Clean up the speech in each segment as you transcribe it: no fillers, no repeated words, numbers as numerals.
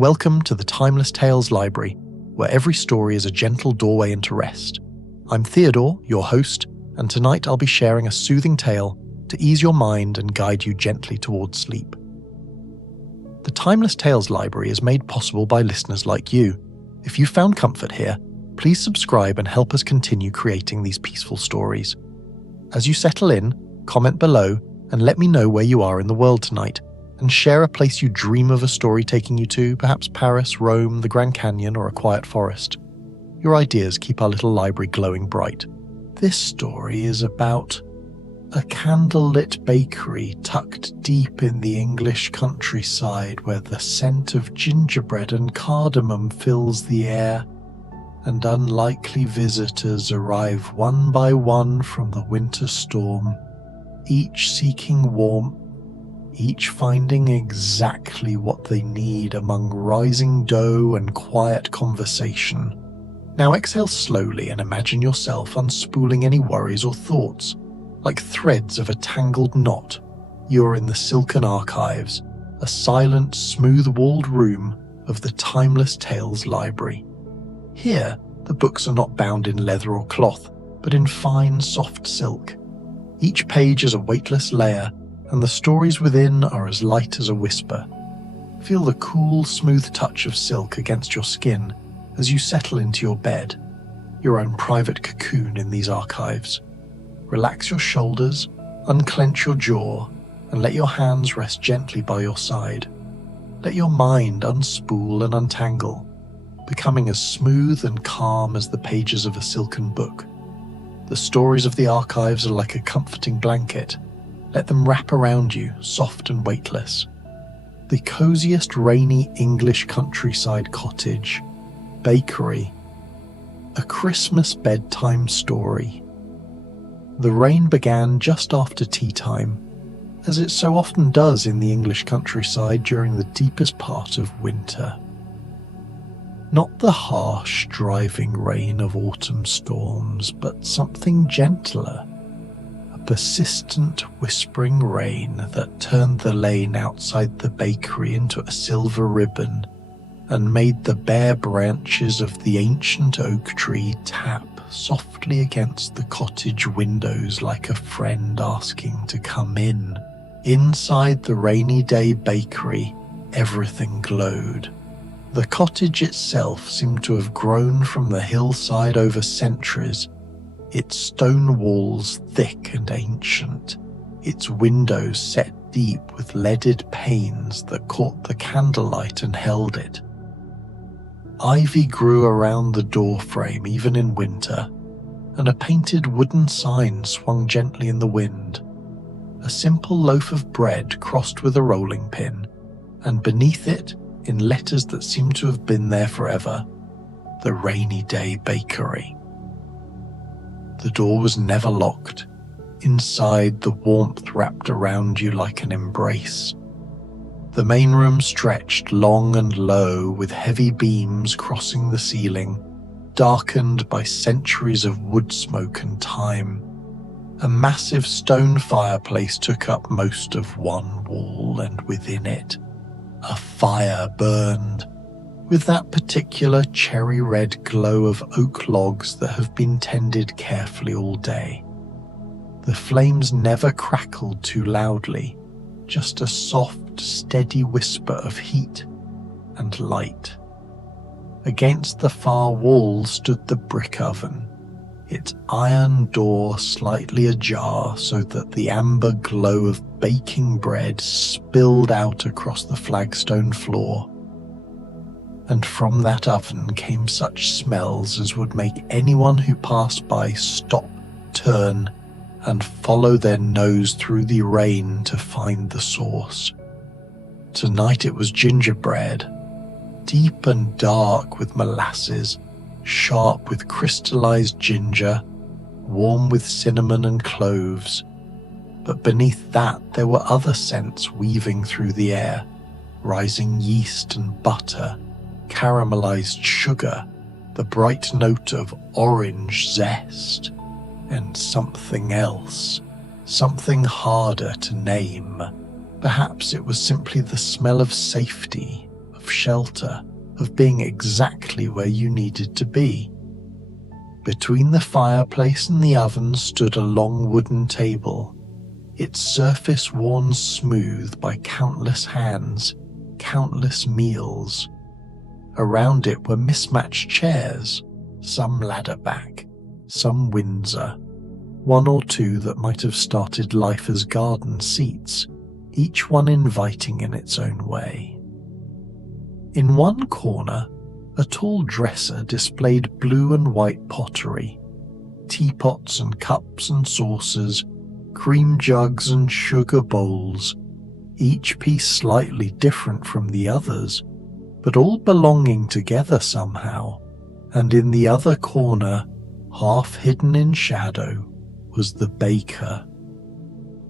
Welcome to the Timeless Tales Library, where every story is a gentle doorway into rest. I'm Theodore, your host, and tonight I'll be sharing a soothing tale to ease your mind and guide you gently towards sleep. The Timeless Tales Library is made possible by listeners like you. If you found comfort here, please subscribe and help us continue creating these peaceful stories. As you settle in, comment below and let me know where you are in the world tonight, and share a place you dream of a story taking you to, perhaps Paris, Rome, the Grand Canyon, or a quiet forest. Your ideas keep our little library glowing bright. This story is about a candlelit bakery tucked deep in the English countryside where the scent of gingerbread and cardamom fills the air, and unlikely visitors arrive one by one from the winter storm, each seeking warmth, each finding exactly what they need among rising dough and quiet conversation. Now exhale slowly and imagine yourself unspooling any worries or thoughts. Like threads of a tangled knot, you're in the silken archives, a silent, smooth-walled room of the Timeless Tales Library. Here, the books are not bound in leather or cloth, but in fine, soft silk. Each page is a weightless layer, and the stories within are as light as a whisper. Feel the cool, smooth touch of silk against your skin as you settle into your bed, your own private cocoon in these archives. Relax your shoulders, unclench your jaw, and let your hands rest gently by your side. Let your mind unspool and untangle, becoming as smooth and calm as the pages of a silken book. The stories of the archives are like a comforting blanket. Let them wrap around you, soft and weightless. The coziest rainy English countryside cottage, bakery, a Christmas bedtime story. The rain began just after tea time, as it so often does in the English countryside during the deepest part of winter. Not the harsh, driving rain of autumn storms, but something gentler. Persistent whispering rain that turned the lane outside the bakery into a silver ribbon and made the bare branches of the ancient oak tree tap softly against the cottage windows like a friend asking to come in. Inside the rainy day bakery, everything glowed. The cottage itself seemed to have grown from the hillside over centuries, its stone walls thick and ancient, its windows set deep with leaded panes that caught the candlelight and held it. Ivy grew around the doorframe even in winter, and a painted wooden sign swung gently in the wind. A simple loaf of bread crossed with a rolling pin, and beneath it, in letters that seemed to have been there forever, the Rainy Day Bakery. The door was never locked. Inside, the warmth wrapped around you like an embrace. The main room stretched long and low, with heavy beams crossing the ceiling, darkened by centuries of wood smoke and time. A massive stone fireplace took up most of one wall, and within it, a fire burned, with that particular cherry-red glow of oak logs that have been tended carefully all day. The flames never crackled too loudly, just a soft, steady whisper of heat and light. Against the far wall stood the brick oven, its iron door slightly ajar so that the amber glow of baking bread spilled out across the flagstone floor. And from that oven came such smells as would make anyone who passed by stop, turn, and follow their nose through the rain to find the source. Tonight it was gingerbread, deep and dark with molasses, sharp with crystallized ginger, warm with cinnamon and cloves. But beneath that there were other scents weaving through the air, rising yeast and butter, caramelized sugar, the bright note of orange zest, and something else, something harder to name. Perhaps it was simply the smell of safety, of of shelter, of being exactly where you needed to be. Between the fireplace and the oven stood a long wooden table, its surface worn smooth by countless hands, countless meals. Around it were mismatched chairs, some ladder back, some Windsor, one or two that might have started life as garden seats, each one inviting in its own way. In one corner, a tall dresser displayed blue and white pottery, teapots and cups and saucers, cream jugs and sugar bowls, each piece slightly different from the others, but all belonging together somehow. And in the other corner, half hidden in shadow, was the baker.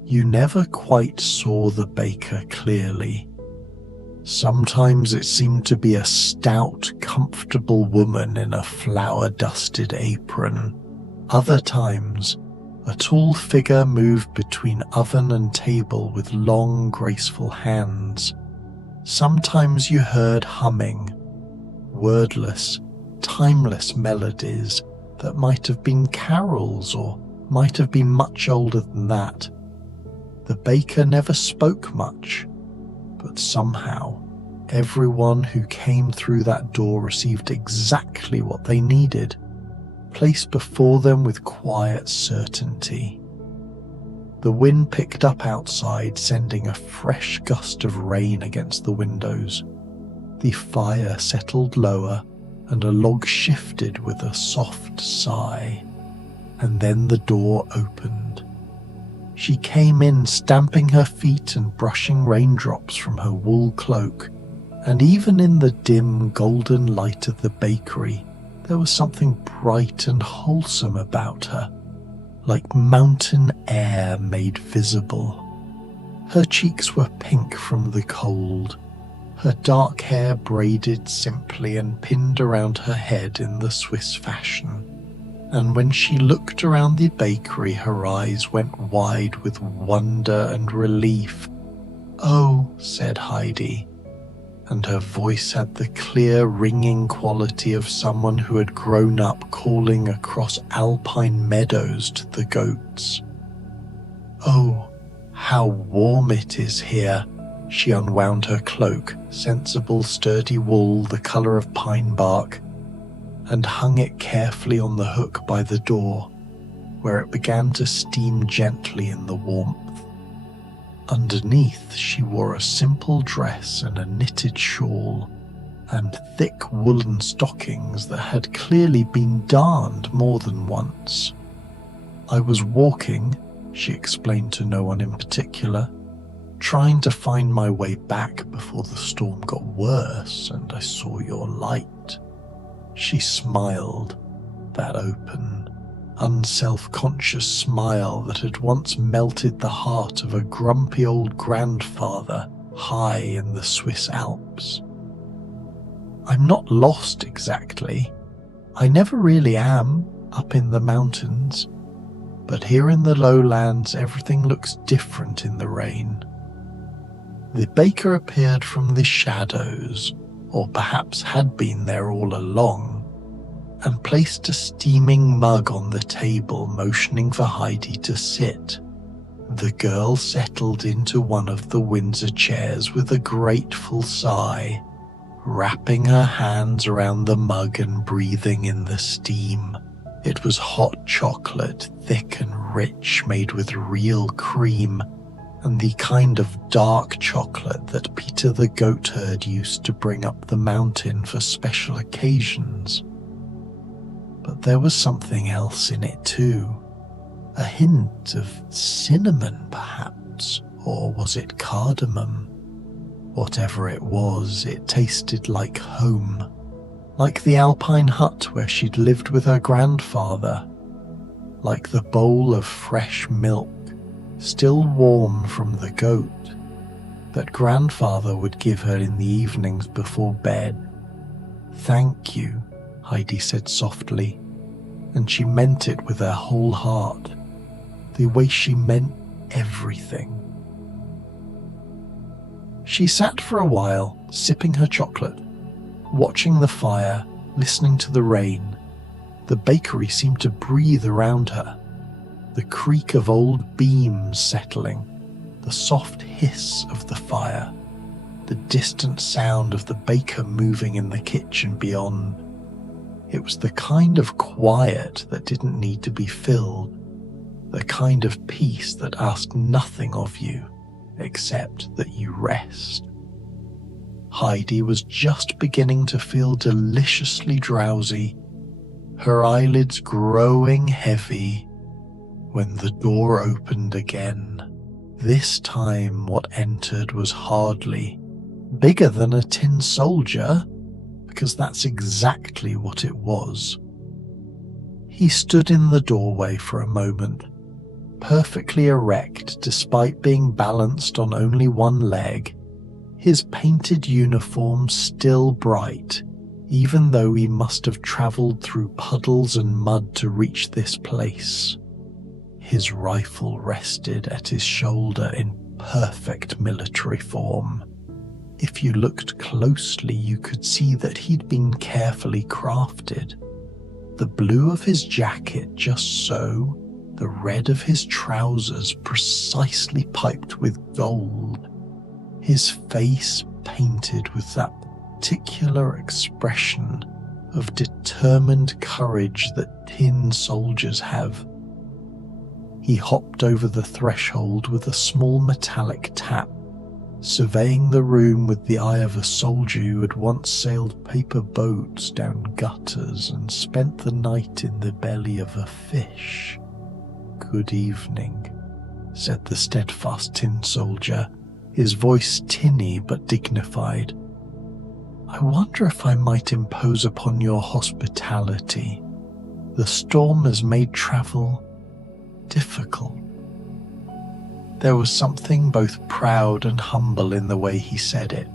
You never quite saw the baker clearly. Sometimes it seemed to be a stout, comfortable woman in a flour-dusted apron. Other times, a tall figure moved between oven and table with long, graceful hands. Sometimes you heard humming, wordless, timeless melodies that might have been carols or might have been much older than that. The baker never spoke much, but somehow everyone who came through that door received exactly what they needed, placed before them with quiet certainty. The wind picked up outside, sending a fresh gust of rain against the windows. The fire settled lower, and a log shifted with a soft sigh. And then the door opened. She came in, stamping her feet and brushing raindrops from her wool cloak, and even in the dim golden light of the bakery, there was something bright and wholesome about her, like mountain air made visible. Her cheeks were pink from the cold, her dark hair braided simply and pinned around her head in the Swiss fashion. And when she looked around the bakery, her eyes went wide with wonder and relief. "Oh," said Heidi, and her voice had the clear, ringing quality of someone who had grown up calling across alpine meadows to the goats. "Oh, how warm it is here." She unwound her cloak, sensible, sturdy wool the colour of pine bark, and hung it carefully on the hook by the door, where it began to steam gently in the warmth. Underneath, she wore a simple dress and a knitted shawl, and thick woolen stockings that had clearly been darned more than once. "I was walking," she explained to no one in particular, "trying to find my way back before the storm got worse, and I saw your light." She smiled, that open, unself-conscious smile that had once melted the heart of a grumpy old grandfather high in the Swiss Alps. "I'm not lost exactly. I never really am, up in the mountains. But here in the lowlands everything looks different in the rain." The baker appeared from the shadows, or perhaps had been there all along, and placed a steaming mug on the table, motioning for Heidi to sit. The girl settled into one of the Windsor chairs with a grateful sigh, wrapping her hands around the mug and breathing in the steam. It was hot chocolate, thick and rich, made with real cream, and the kind of dark chocolate that Peter the goatherd used to bring up the mountain for special occasions. But there was something else in it too. A hint of cinnamon, perhaps, or was it cardamom? Whatever it was, it tasted like home, like the alpine hut where she'd lived with her grandfather, like the bowl of fresh milk, still warm from the goat, that grandfather would give her in the evenings before bed. "Thank you," Heidi said softly, and she meant it with her whole heart, the way she meant everything. She sat for a while, sipping her chocolate, watching the fire, listening to the rain. The bakery seemed to breathe around her. The creak of old beams settling, the soft hiss of the fire, the distant sound of the baker moving in the kitchen beyond. It was the kind of quiet that didn't need to be filled, the kind of peace that asked nothing of you except that you rest. Heidi was just beginning to feel deliciously drowsy, her eyelids growing heavy, when the door opened again. This time what entered was hardly bigger than a tin soldier, because that's exactly what it was. He stood in the doorway for a moment, perfectly erect despite being balanced on only one leg, his painted uniform still bright, even though he must have travelled through puddles and mud to reach this place. His rifle rested at his shoulder in perfect military form. If you looked closely, you could see that he'd been carefully crafted. The blue of his jacket just so, the red of his trousers precisely piped with gold, his face painted with that particular expression of determined courage that tin soldiers have. He hopped over the threshold with a small metallic tap, surveying the room with the eye of a soldier who had once sailed paper boats down gutters and spent the night in the belly of a fish. "Good evening," said the steadfast tin soldier, his voice tinny but dignified. "I wonder if I might impose upon your hospitality. The storm has made travel difficult." There was something both proud and humble in the way he said it.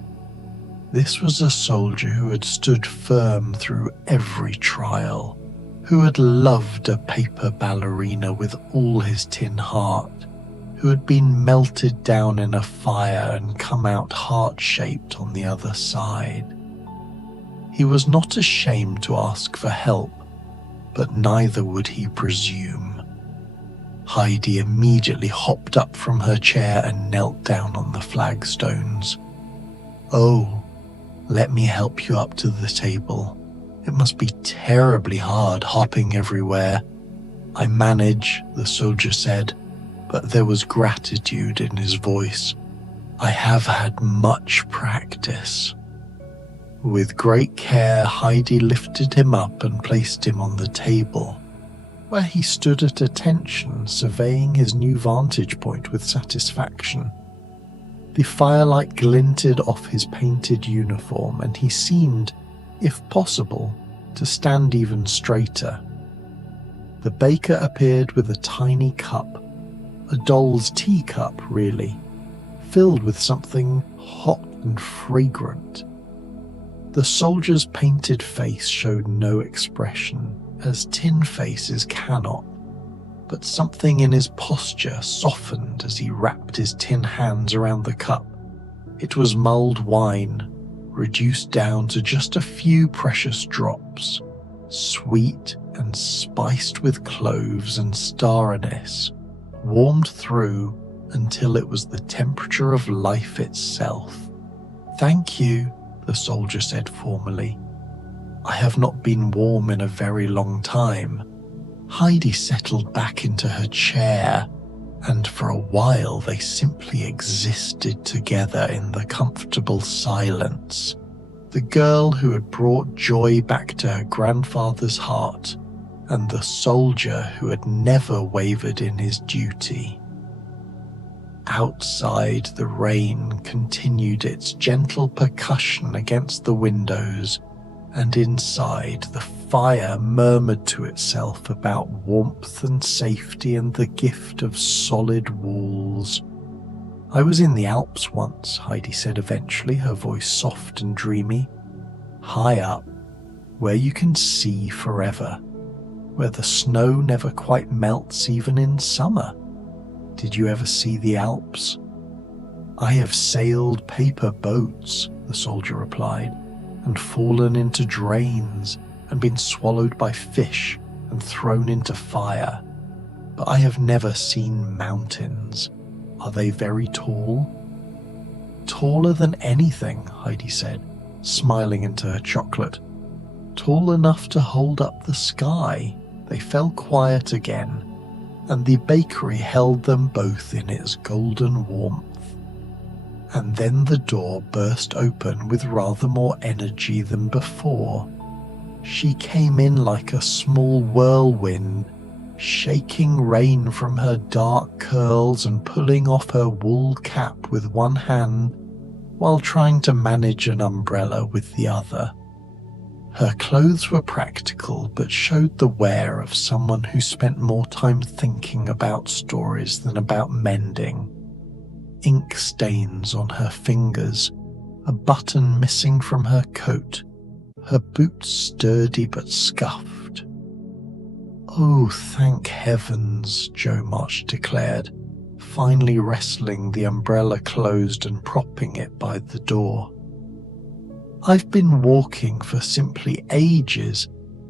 This was a soldier who had stood firm through every trial, who had loved a paper ballerina with all his tin heart, who had been melted down in a fire and come out heart-shaped on the other side. He was not ashamed to ask for help, but neither would he presume. Heidi immediately hopped up from her chair and knelt down on the flagstones. "Oh, let me help you up to the table. It must be terribly hard hopping everywhere." "I manage," the soldier said, but there was gratitude in his voice. "I have had much practice." With great care, Heidi lifted him up and placed him on the table, where he stood at attention, surveying his new vantage point with satisfaction. The firelight glinted off his painted uniform, and he seemed, if possible, to stand even straighter. The baker appeared with a tiny cup, a doll's teacup really, filled with something hot and fragrant. The soldier's painted face showed no expression, as tin faces cannot, but something in his posture softened as he wrapped his tin hands around the cup. It was mulled wine, reduced down to just a few precious drops, sweet and spiced with cloves and star anise, warmed through until it was the temperature of life itself. "Thank you," the soldier said formally. "I have not been warm in a very long time." Heidi settled back into her chair, and for a while they simply existed together in the comfortable silence. The girl who had brought joy back to her grandfather's heart, and the soldier who had never wavered in his duty. Outside, the rain continued its gentle percussion against the windows, and inside, the fire murmured to itself about warmth and safety and the gift of solid walls. "I was in the Alps once," Heidi said eventually, her voice soft and dreamy. "High up, where you can see forever, where the snow never quite melts even in summer. Did you ever see the Alps? I have sailed paper boats, the soldier replied, and fallen into drains and been swallowed by fish and thrown into fire. But I have never seen mountains. Are they very tall? Taller than anything, Heidi said, smiling into her chocolate. Tall enough to hold up the sky. They fell quiet again, and the bakery held them both in its golden warmth. And then the door burst open with rather more energy than before. She came in like a small whirlwind, shaking rain from her dark curls and pulling off her wool cap with one hand while trying to manage an umbrella with the other. Her clothes were practical but showed the wear of someone who spent more time thinking about stories than about mending. Ink stains on her fingers, a button missing from her coat, her boots sturdy but scuffed. "Oh, thank heavens," Jo March declared, finally wrestling the umbrella closed and propping it by the door. "I've been walking for simply ages,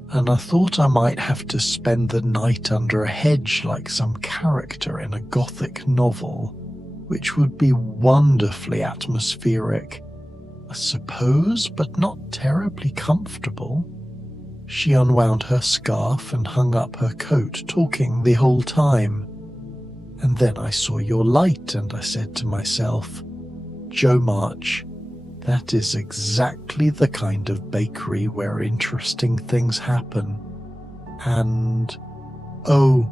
and I thought I might have to spend the night under a hedge like some character in a Gothic novel, which would be wonderfully atmospheric, I suppose, but not terribly comfortable." She unwound her scarf and hung up her coat, talking the whole time. "And then I saw your light, and I said to myself, Jo March, that is exactly the kind of bakery where interesting things happen. And, oh,"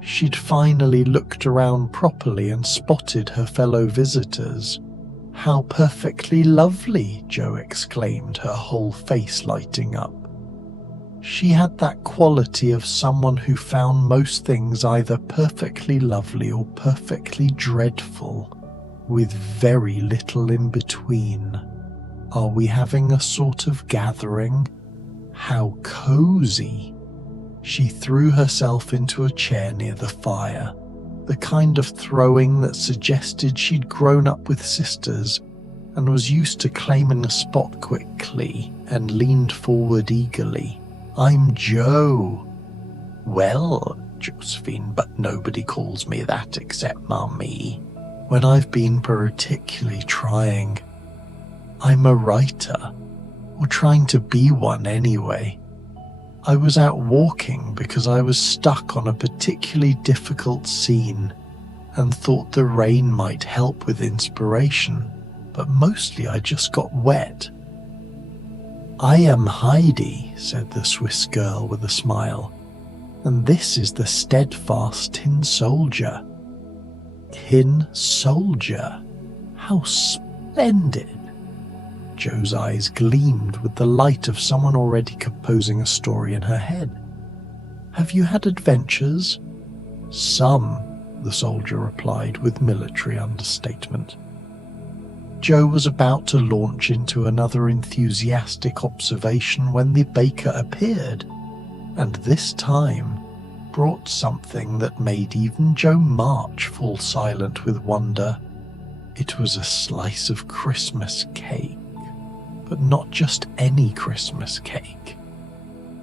she'd finally looked around properly and spotted her fellow visitors. "How perfectly lovely," Jo exclaimed, her whole face lighting up. She had that quality of someone who found most things either perfectly lovely or perfectly dreadful, with very little in between. "Are we having a sort of gathering? How cozy." She threw herself into a chair near the fire, the kind of throwing that suggested she'd grown up with sisters and was used to claiming a spot quickly, and leaned forward eagerly. "I'm Jo." "Well, Josephine, but nobody calls me that except Mummy, when I've been particularly trying. I'm a writer, or trying to be one anyway. I was out walking because I was stuck on a particularly difficult scene and thought the rain might help with inspiration, but mostly I just got wet." "I am Heidi," said the Swiss girl with a smile, "and this is the steadfast tin soldier." "Tin soldier? How splendid!" Jo's eyes gleamed with the light of someone already composing a story in her head. "Have you had adventures?" "Some," the soldier replied with military understatement. Jo was about to launch into another enthusiastic observation when the baker appeared, and this time brought something that made even Jo March fall silent with wonder. It was a slice of Christmas cake, but not just any Christmas cake.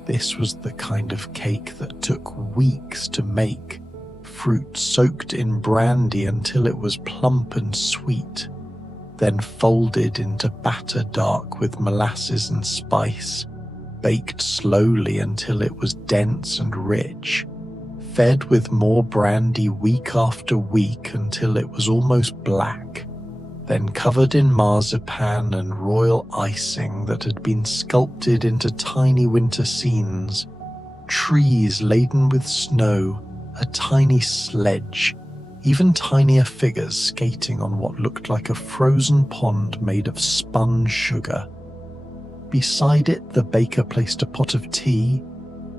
This was the kind of cake that took weeks to make, fruit soaked in brandy until it was plump and sweet, then folded into batter dark with molasses and spice, baked slowly until it was dense and rich, fed with more brandy week after week until it was almost black, then covered in marzipan and royal icing that had been sculpted into tiny winter scenes, trees laden with snow, a tiny sledge, even tinier figures skating on what looked like a frozen pond made of spun sugar. Beside it, the baker placed a pot of tea,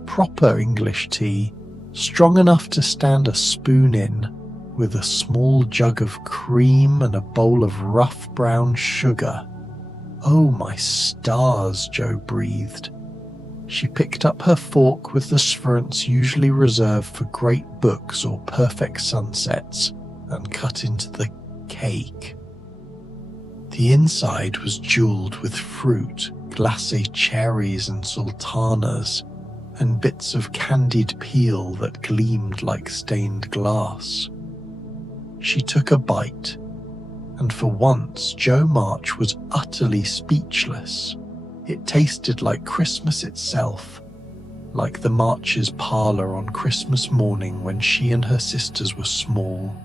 proper English tea, strong enough to stand a spoon in, with a small jug of cream and a bowl of rough brown sugar. "Oh, my stars," Jo breathed. She picked up her fork with the sphyrents usually reserved for great books or perfect sunsets and cut into the cake. The inside was jeweled with fruit, glacé cherries and sultanas, and bits of candied peel that gleamed like stained glass. She took a bite, and for once Jo March was utterly speechless. It tasted like Christmas itself, like the Marches' parlour on Christmas morning when she and her sisters were small,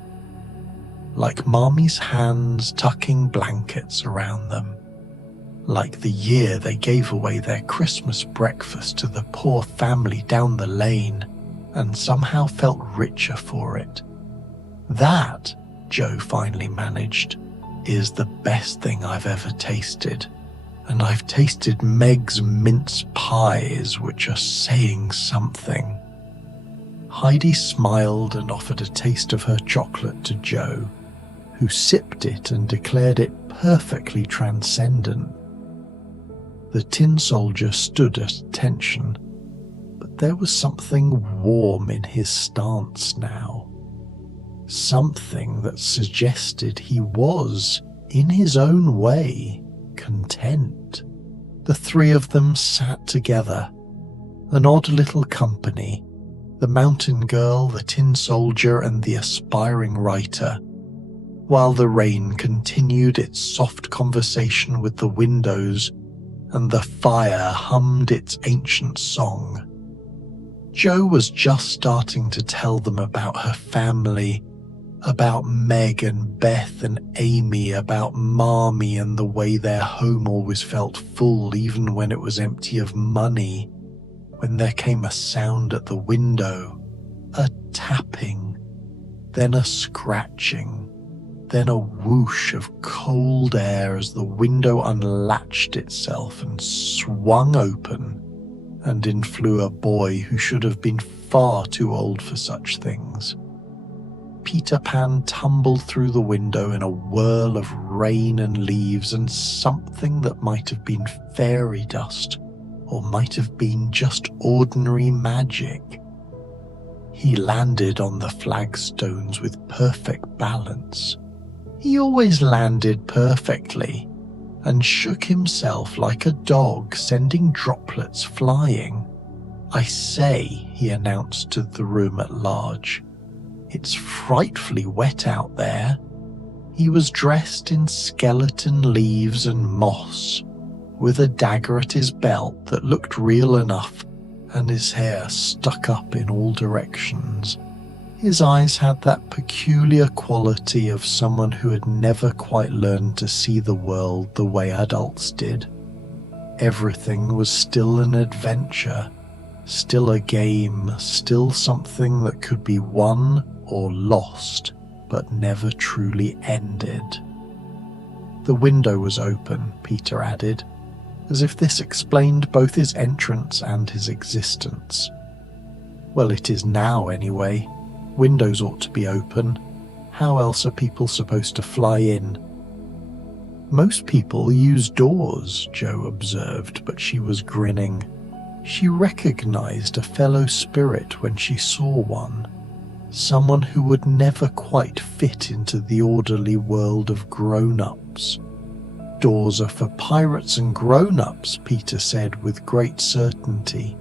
like Marmy's hands tucking blankets around them, like the year they gave away their Christmas breakfast to the poor family down the lane and somehow felt richer for it. That, Jo finally managed, is the best thing I've ever tasted. And I've tasted Meg's mince pies, which are saying something. Heidi smiled and offered a taste of her chocolate to Jo, who sipped it and declared it perfectly transcendent. The tin soldier stood at attention, but there was something warm in his stance now. Something that suggested he was, in his own way, content. The three of them sat together, an odd little company, the mountain girl, the tin soldier, and the aspiring writer, while the rain continued its soft conversation with the windows and the fire hummed its ancient song. Jo was just starting to tell them about her family, about Meg and Beth and Amy, about Marmee and the way their home always felt full even when it was empty of money, when there came a sound at the window, a tapping, then a scratching, then a whoosh of cold air as the window unlatched itself and swung open, and in flew a boy who should have been far too old for such things. Peter Pan tumbled through the window in a whirl of rain and leaves and something that might have been fairy dust or might have been just ordinary magic. He landed on the flagstones with perfect balance. He always landed perfectly and shook himself like a dog, sending droplets flying. "I say," he announced to the room at large, "it's frightfully wet out there." He was dressed in skeleton leaves and moss, with a dagger at his belt that looked real enough, and his hair stuck up in all directions. His eyes had that peculiar quality of someone who had never quite learned to see the world the way adults did. Everything was still an adventure, still a game, still something that could be won or lost, but never truly ended. The window was open, Peter added, as if this explained both his entrance and his existence. Well, it is now anyway. Windows ought to be open. How else are people supposed to fly in? Most people use doors, Jo observed, but she was grinning. She recognized a fellow spirit when she saw one. Someone who would never quite fit into the orderly world of grown-ups. Doors are for pirates and grown-ups, Peter said with great certainty.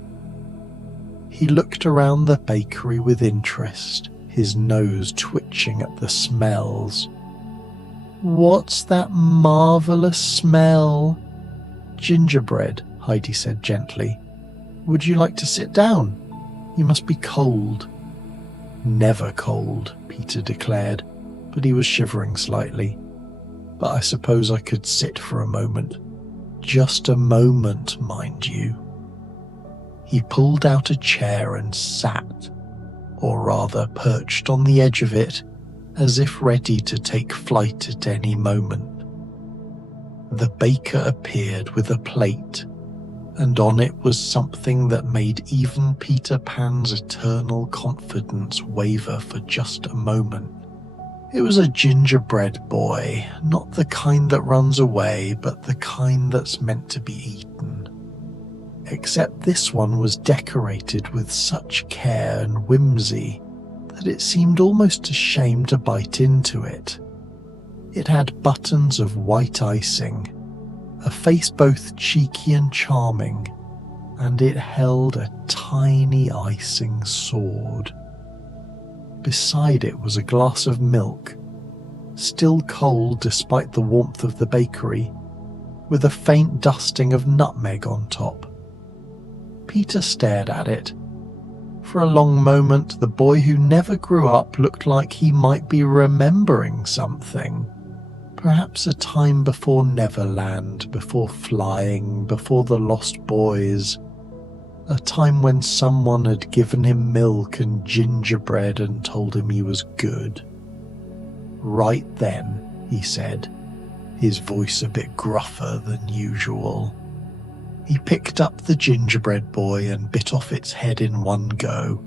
He looked around the bakery with interest, his nose twitching at the smells. "What's that marvellous smell?" "Gingerbread," Heidi said gently. "Would you like to sit down? You must be cold." "Never cold," Peter declared, but he was shivering slightly. "But I suppose I could sit for a moment. Just a moment, mind you." He pulled out a chair and sat, or rather perched on the edge of it, as if ready to take flight at any moment. The baker appeared with a plate, and on it was something that made even Peter Pan's eternal confidence waver for just a moment. It was a gingerbread boy, not the kind that runs away, but the kind that's meant to be eaten. Except this one was decorated with such care and whimsy that it seemed almost a shame to bite into it. It had buttons of white icing, a face both cheeky and charming, and it held a tiny icing sword. Beside it was a glass of milk, still cold despite the warmth of the bakery, with a faint dusting of nutmeg on top. Peter stared at it. For a long moment, the boy who never grew up looked like he might be remembering something. Perhaps a time before Neverland, before flying, before the Lost Boys. A time when someone had given him milk and gingerbread and told him he was good. Right then, he said, his voice a bit gruffer than usual. He picked up the gingerbread boy and bit off its head in one go,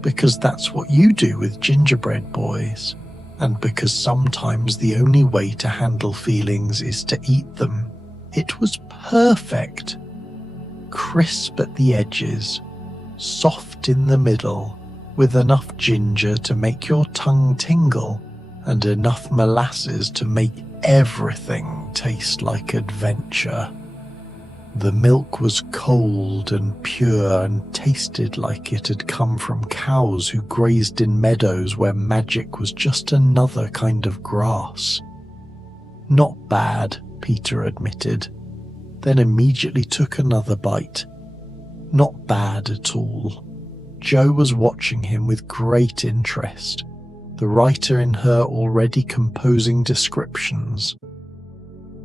because that's what you do with gingerbread boys, and because sometimes the only way to handle feelings is to eat them. It was perfect. Crisp at the edges, soft in the middle, with enough ginger to make your tongue tingle, and enough molasses to make everything taste like adventure. The milk was cold and pure and tasted like it had come from cows who grazed in meadows where magic was just another kind of grass. Not bad, Peter admitted, then immediately took another bite. Not bad at all. Jo was watching him with great interest, the writer in her already composing descriptions.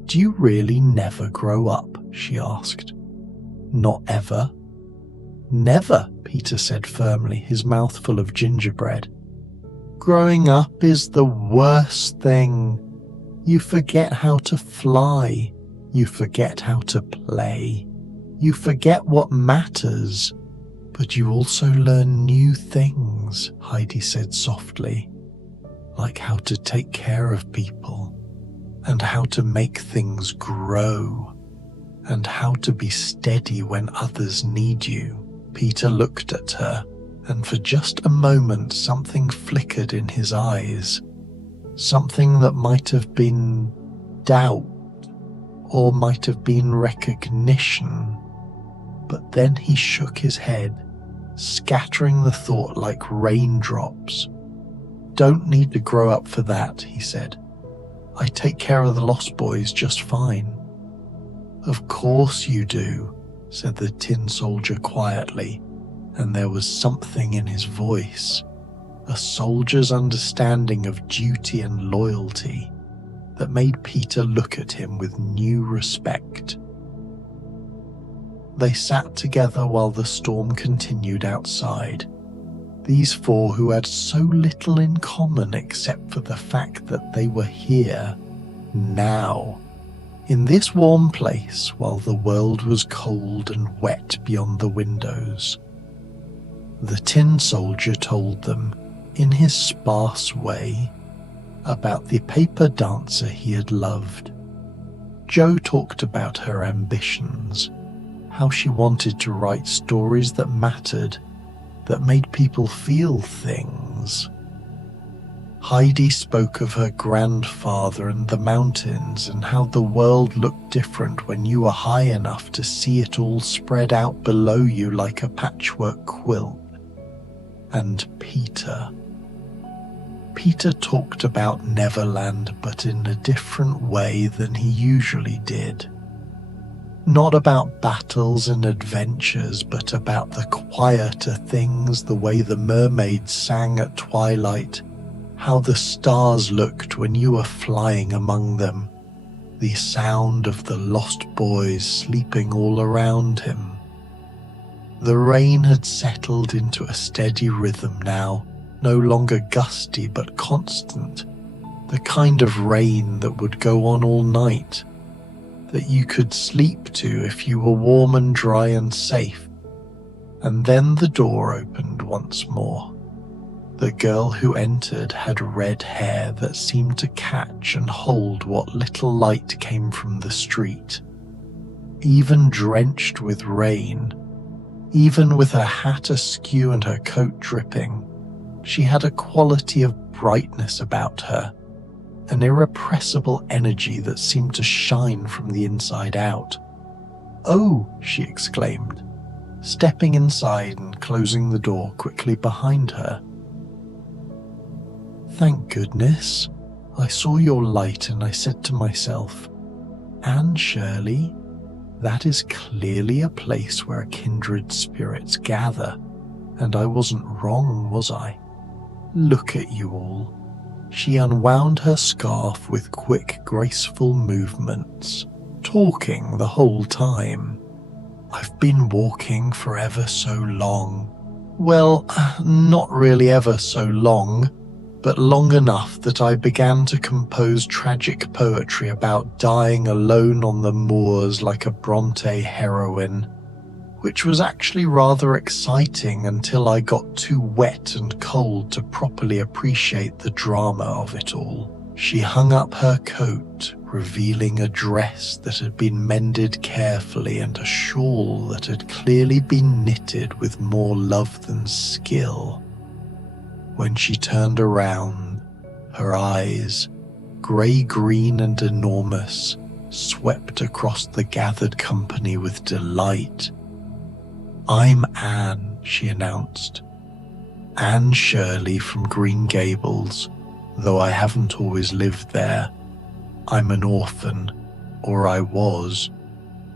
"Do you really never grow up?" she asked. "Not ever?" "Never," Peter said firmly, his mouth full of gingerbread. "Growing up is the worst thing. You forget how to fly. You forget how to play. You forget what matters. But you also learn new things," Heidi said softly, "like how to take care of people, and how to make things grow, and how to be steady when others need you." Peter looked at her, and for just a moment something flickered in his eyes, something that might have been doubt, or might have been recognition. But then he shook his head, scattering the thought like raindrops. "Don't need to grow up for that," he said. "I take care of the Lost Boys just fine." "Of course you do," said the tin soldier quietly, and there was something in his voice, a soldier's understanding of duty and loyalty, that made Peter look at him with new respect. They sat together while the storm continued outside. These four who had so little in common except for the fact that they were here, now, in this warm place while the world was cold and wet beyond the windows. The tin soldier told them, in his sparse way, about the paper dancer he had loved. Jo talked about her ambitions, how she wanted to write stories that mattered, that made people feel things. Heidi spoke of her grandfather and the mountains and how the world looked different when you were high enough to see it all spread out below you like a patchwork quilt. And Peter talked about Neverland, but in a different way than he usually did. Not about battles and adventures, but about the quieter things, the way the mermaids sang at twilight, how the stars looked when you were flying among them, the sound of the Lost Boys sleeping all around him. The rain had settled into a steady rhythm now, no longer gusty but constant, the kind of rain that would go on all night, that you could sleep to if you were warm and dry and safe. And then the door opened once more. The girl who entered had red hair that seemed to catch and hold what little light came from the street. Even drenched with rain, even with her hat askew and her coat dripping, she had a quality of brightness about her, an irrepressible energy that seemed to shine from the inside out. "Oh," she exclaimed, stepping inside and closing the door quickly behind her. "Thank goodness. I saw your light and I said to myself, Anne Shirley, that is clearly a place where kindred spirits gather, and I wasn't wrong, was I? Look at you all." She unwound her scarf with quick, graceful movements, talking the whole time. "I've been walking for ever so long. Well, not really ever so long, but long enough that I began to compose tragic poetry about dying alone on the moors like a Bronte heroine, which was actually rather exciting until I got too wet and cold to properly appreciate the drama of it all." She hung up her coat, revealing a dress that had been mended carefully and a shawl that had clearly been knitted with more love than skill. When she turned around, her eyes, grey-green and enormous, swept across the gathered company with delight. "I'm Anne," she announced. "Anne Shirley from Green Gables, though I haven't always lived there. I'm an orphan, or I was,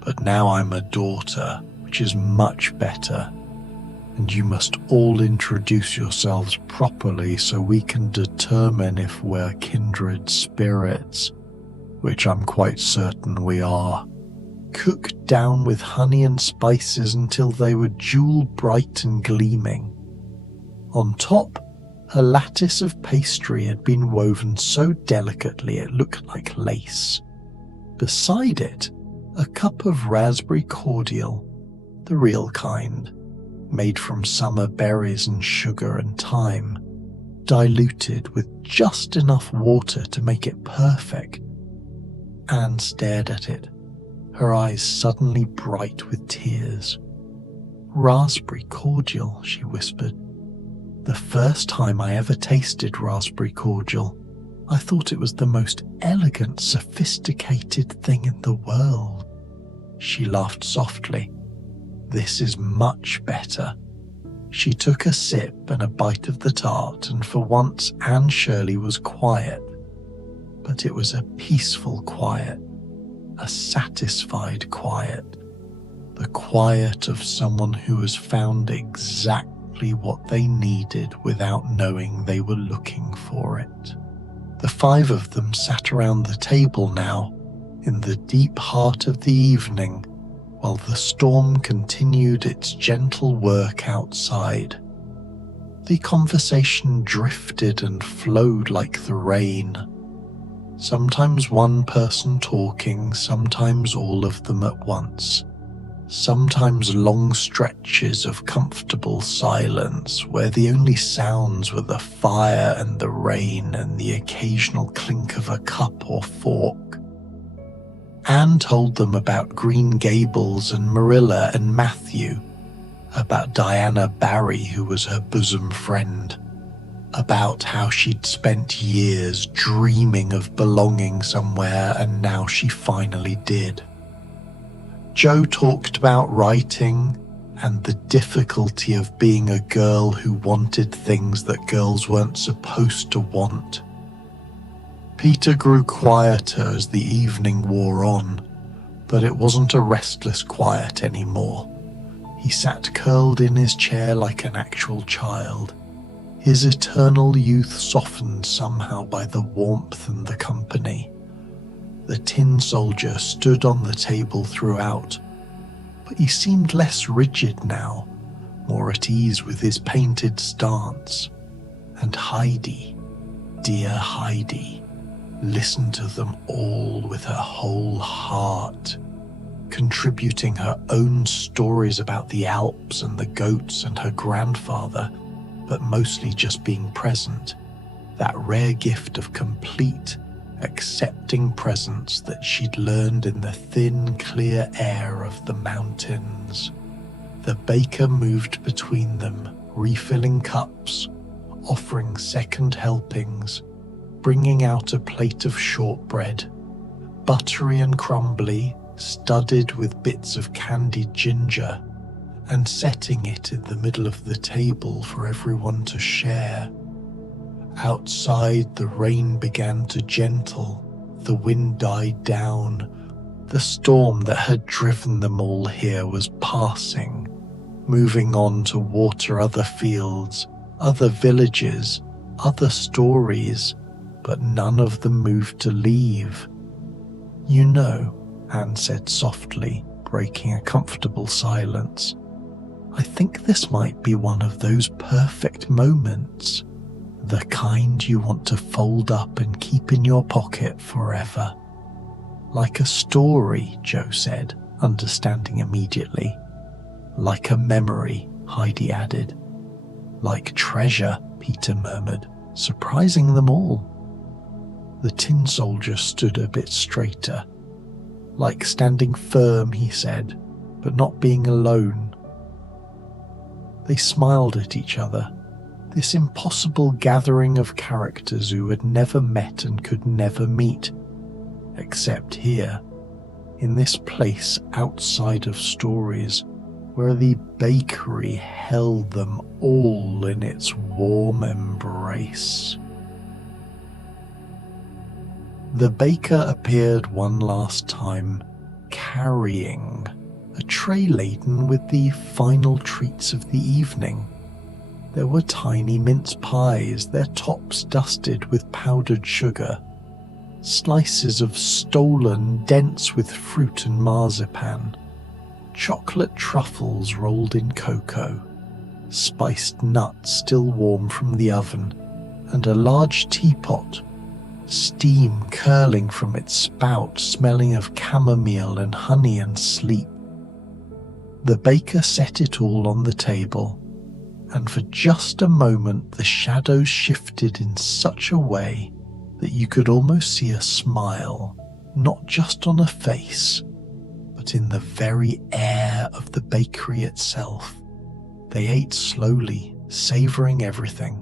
but now I'm a daughter, which is much better. And you must all introduce yourselves properly so we can determine if we're kindred spirits, which I'm quite certain we are. Cooked down with honey and spices until they were jewel bright and gleaming. On top, a lattice of pastry had been woven so delicately it looked like lace. Beside it, a cup of raspberry cordial, the real kind, made from summer berries and sugar and thyme, diluted with just enough water to make it perfect. Anne stared at it, her eyes suddenly bright with tears. "Raspberry cordial," she whispered. "The first time I ever tasted raspberry cordial, I thought it was the most elegant, sophisticated thing in the world." She laughed softly. "This is much better." She took a sip and a bite of the tart, and for once Anne Shirley was quiet. But it was a peaceful quiet, a satisfied quiet, the quiet of someone who has found exactly what they needed without knowing they were looking for it. The five of them sat around the table now, in the deep heart of the evening, while the storm continued its gentle work outside. The conversation drifted and flowed like the rain. Sometimes one person talking, sometimes all of them at once. Sometimes long stretches of comfortable silence where the only sounds were the fire and the rain and the occasional clink of a cup or fork. Anne told them about Green Gables and Marilla and Matthew, about Diana Barry, who was her bosom friend, about how she'd spent years dreaming of belonging somewhere and now she finally did. Jo talked about writing and the difficulty of being a girl who wanted things that girls weren't supposed to want. Peter grew quieter as the evening wore on, but it wasn't a restless quiet anymore. He sat curled in his chair like an actual child, his eternal youth softened somehow by the warmth and the company. The tin soldier stood on the table throughout, but he seemed less rigid now, more at ease with his painted stance. And Heidi, dear Heidi, listened to them all with her whole heart, contributing her own stories about the Alps and the goats and her grandfather, but mostly just being present, that rare gift of complete, accepting presence that she'd learned in the thin, clear air of the mountains. The baker moved between them, refilling cups, offering second helpings, bringing out a plate of shortbread, buttery and crumbly, studded with bits of candied ginger, and setting it in the middle of the table for everyone to share. Outside, the rain began to gentle, the wind died down. The storm that had driven them all here was passing, moving on to water other fields, other villages, other stories, but none of them moved to leave. "You know," Anne said softly, breaking a comfortable silence, "I think this might be one of those perfect moments, the kind you want to fold up and keep in your pocket forever." "Like a story," Joe said, understanding immediately. "Like a memory," Heidi added. "Like treasure," Peter murmured, surprising them all. The tin soldier stood a bit straighter. "Like standing firm," he said, "but not being alone." They smiled at each other, this impossible gathering of characters who had never met and could never meet, except here, in this place outside of stories, where the bakery held them all in its warm embrace. The baker appeared one last time, carrying a tray laden with the final treats of the evening. There were tiny mince pies, their tops dusted with powdered sugar, slices of stolen, dense with fruit and marzipan, chocolate truffles rolled in cocoa, spiced nuts still warm from the oven, and a large teapot, steam curling from its spout, smelling of chamomile and honey and sleep. The baker set it all on the table, and for just a moment the shadows shifted in such a way that you could almost see a smile, not just on a face, but in the very air of the bakery itself. They ate slowly, savouring everything.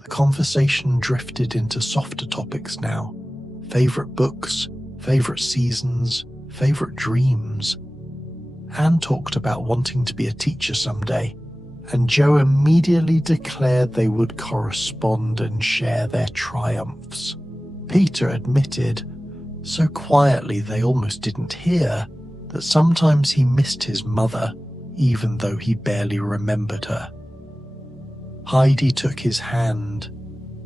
The conversation drifted into softer topics now. Favourite books, favourite seasons, favourite dreams. Anne talked about wanting to be a teacher someday, and Joe immediately declared they would correspond and share their triumphs. Peter admitted, so quietly they almost didn't hear, that sometimes he missed his mother, even though he barely remembered her. Heidi took his hand,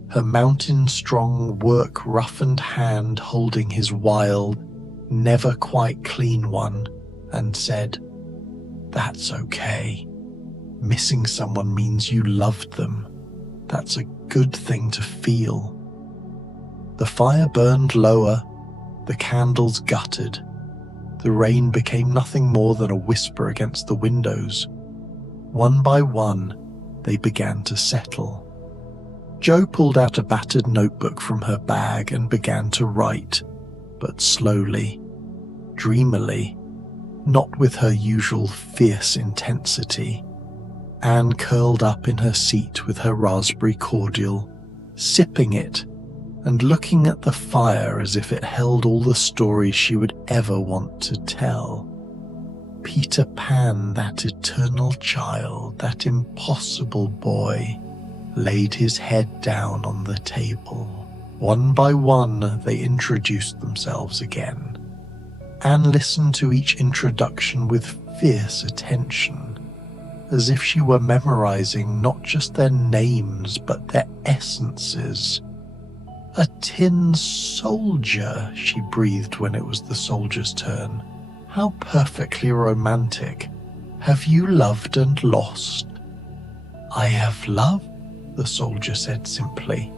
her mountain-strong, work-roughened hand holding his wild, never quite clean one, and said, "That's okay. Missing someone means you loved them. That's a good thing to feel." The fire burned lower, the candles guttered. The rain became nothing more than a whisper against the windows. One by one, they began to settle. Jo pulled out a battered notebook from her bag and began to write, but slowly, dreamily, not with her usual fierce intensity. Anne curled up in her seat with her raspberry cordial, sipping it and looking at the fire as if it held all the stories she would ever want to tell. Peter Pan, that eternal child, that impossible boy, laid his head down on the table. One by one, they introduced themselves again. Anne listened to each introduction with fierce attention, as if she were memorizing not just their names but their essences. "A tin soldier," she breathed when it was the soldier's turn. "How perfectly romantic. Have you loved and lost?" "I have loved," the soldier said simply.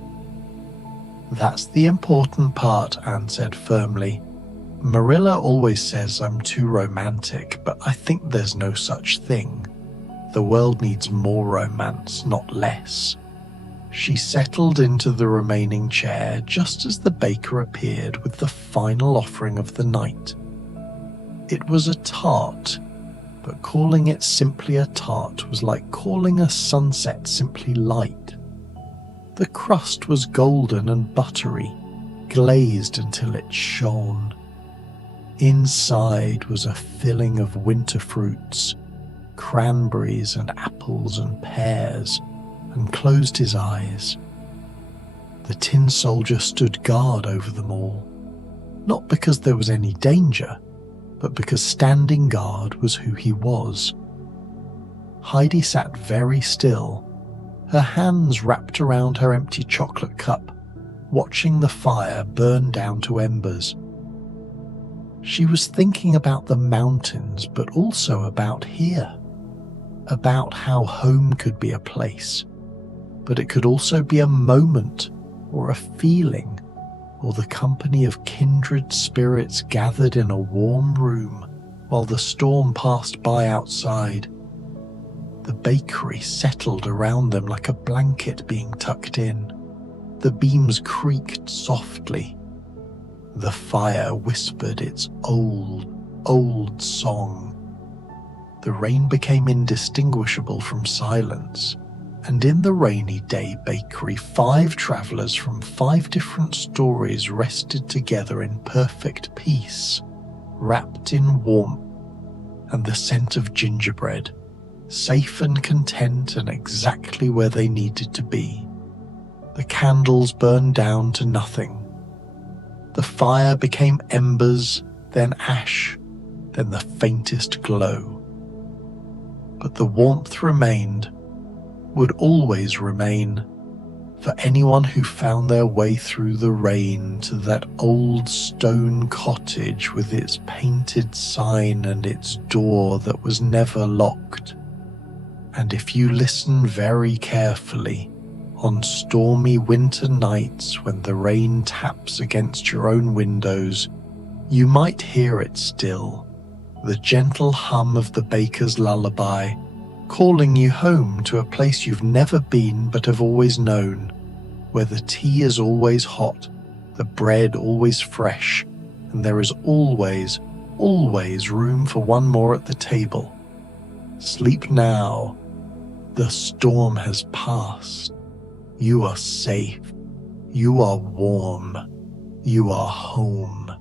"That's the important part," Anne said firmly. "Marilla always says I'm too romantic, but I think there's no such thing. The world needs more romance, not less." She settled into the remaining chair just as the baker appeared with the final offering of the night. It was a tart, but calling it simply a tart was like calling a sunset simply light. The crust was golden and buttery, glazed until it shone. Inside was a filling of winter fruits, cranberries and apples and pears, and closed his eyes. The tin soldier stood guard over them all, not because there was any danger, but because standing guard was who he was. Heidi sat very still, her hands wrapped around her empty chocolate cup, watching the fire burn down to embers. She was thinking about the mountains, but also about here, about how home could be a place, but it could also be a moment or a feeling, or the company of kindred spirits gathered in a warm room while the storm passed by outside. The bakery settled around them like a blanket being tucked in. The beams creaked softly. The fire whispered its old, old song. The rain became indistinguishable from silence, and in the rainy day bakery 5 travelers from 5 different stories rested together in perfect peace, wrapped in warmth and the scent of gingerbread, safe and content and exactly where they needed to be. The candles burned down to nothing. The fire became embers, then ash, then the faintest glow. But the warmth remained, would always remain, for anyone who found their way through the rain to that old stone cottage with its painted sign and its door that was never locked. And if you listen very carefully, on stormy winter nights when the rain taps against your own windows, you might hear it still, the gentle hum of the baker's lullaby, calling you home to a place you've never been but have always known, where the tea is always hot, the bread always fresh, and there is always, always room for one more at the table. Sleep now. The storm has passed. You are safe. You are warm. You are home.